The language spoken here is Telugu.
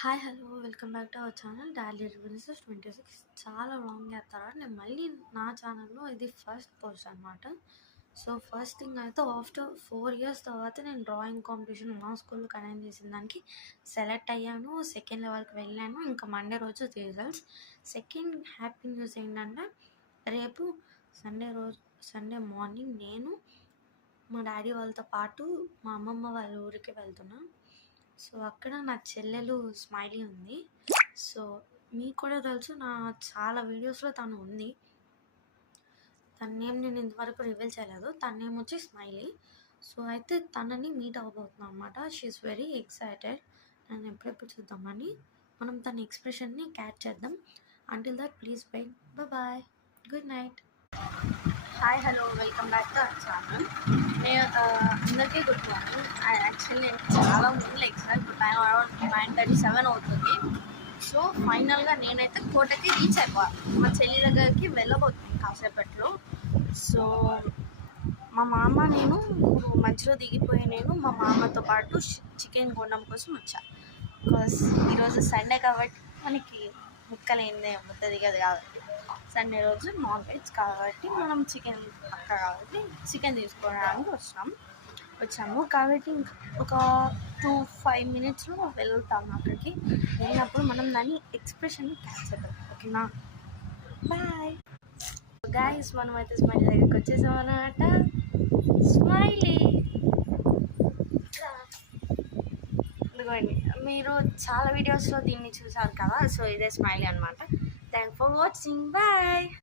Hi hello welcome back to our channel Dolly reviews 26 చాలా లాంగ్ చేస్తారా నేను మళ్ళీ నా ఛానల్లో ఇది ఫస్ట్ పోస్ట్ అనమాట. సో ఫస్ట్ థింగ్ అయితే ఆఫ్టర్ 4 years తర్వాత నేను డ్రాయింగ్ కాంపిటీషన్ మా స్కూల్లో కండక్ట్ చేసిన దానికి సెలెక్ట్ అయ్యాను. సెకండ్ లెవెల్కి వెళ్ళాను. ఇంకా మండే రోజు రిజల్ట్స్. సెకండ్ హ్యాపీ న్యూస్ ఏంటంటే రేపు సండే మార్నింగ్ నేను మా డాడీ వాళ్ళతో పాటు మా అమ్మమ్మ వాళ్ళ ఊరికి వెళ్తున్నా. సో అక్కడ నా చెల్లెలు స్మైలీ ఉంది. సో మీకు కూడా తెలుసు, నా చాలా వీడియోస్లో తను ఉంది. తన నేమ్ నేను ఇంతవరకు రివీల్ చేయలేదు. తన నేమ్ వచ్చి స్మైలీ. సో అయితే తనని మీట్ అవ్వబోతున్నాం అనమాట. She is very excited. నేను ఎప్పుడెప్పుడు చూద్దామని మనం తన ఎక్స్ప్రెషన్ని క్యాచ్ చేద్దాం. Until that please wait. Bye, good night. Hi hello welcome back to our channel. నేను అందరికీ గుడ్ మార్నింగ్. యాక్చువల్లీ నేను చాలా ముందు ఎక్సైట్ టైం అరౌండ్ 9:37 అవుతుంది. సో ఫైనల్గా నేనైతే కోటకి రీచ్ అయిపోయాను. మా చెల్లి దగ్గరికి వెళ్ళబోతున్నాను కాసేపట్లో. సో మా మామ నేను మధ్యలో దిగిపోయి నేను మా మామతో పాటు చికెన్ కొనడం కోసం వచ్చాను. బికాస్ ఈరోజు సండే కాబట్టి మనకి ముక్కలేందే ముద్ద దిగదు కాబట్టి సండే రోజు నాన్ వెజ్ కాబట్టి మనం చికెన్ పక్క కాబట్టి చికెన్ తీసుకోవడానికి వచ్చాము కాబట్టి ఒక 2-5 minutesలో వెళ్తాము అక్కడికి. వెళ్ళినప్పుడు మనం దాని ఎక్స్ప్రెషన్ని క్యాచ్ చేద్దాం. ఓకేనా? Bye guys. మనం అయితే స్మైలీ దగ్గరికి వచ్చేసాం అన్నమాట. స్మైలీ ఇదిగోండి, మీరు చాలా వీడియోస్లో దీన్ని చూసారు కదా. సో ఇదే స్మైలీ అనమాట. Thanks for watching. బాయ్.